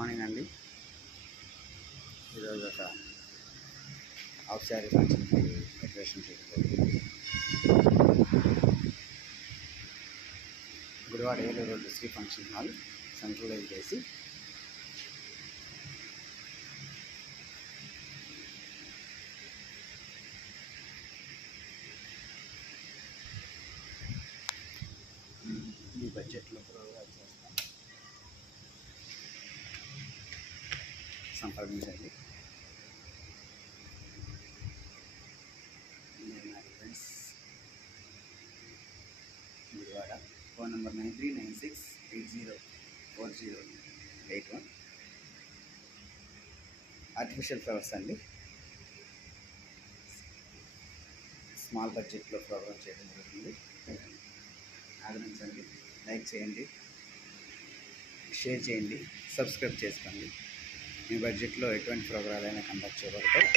Morning అండి. ఈరోజు ఒక హాఫ్ శారీ ఫంక్షన్కి డెకరేషన్ చేయబోతుంది. Gudivada Eluru road Shri function hall centralise చేసి మీ బడ్జెట్లో ప్రోగ్రామ్ చేస్తాం. సంప్రదించండి. Friends, Gudivada. Phone number 9396804081. Artificial flowers అండి. స్మాల్ బడ్జెట్లో ప్రోగ్రామ్ చేయడం జరుగుతుంది. ఆదరించండి, లైక్ చేయండి, షేర్ చేయండి, సబ్స్క్రైబ్ చేసుకోండి. మీ బడ్జెట్లో ఎటువంటి ప్రోగ్రాలైనా కండక్ట్ చేయబడతాయి.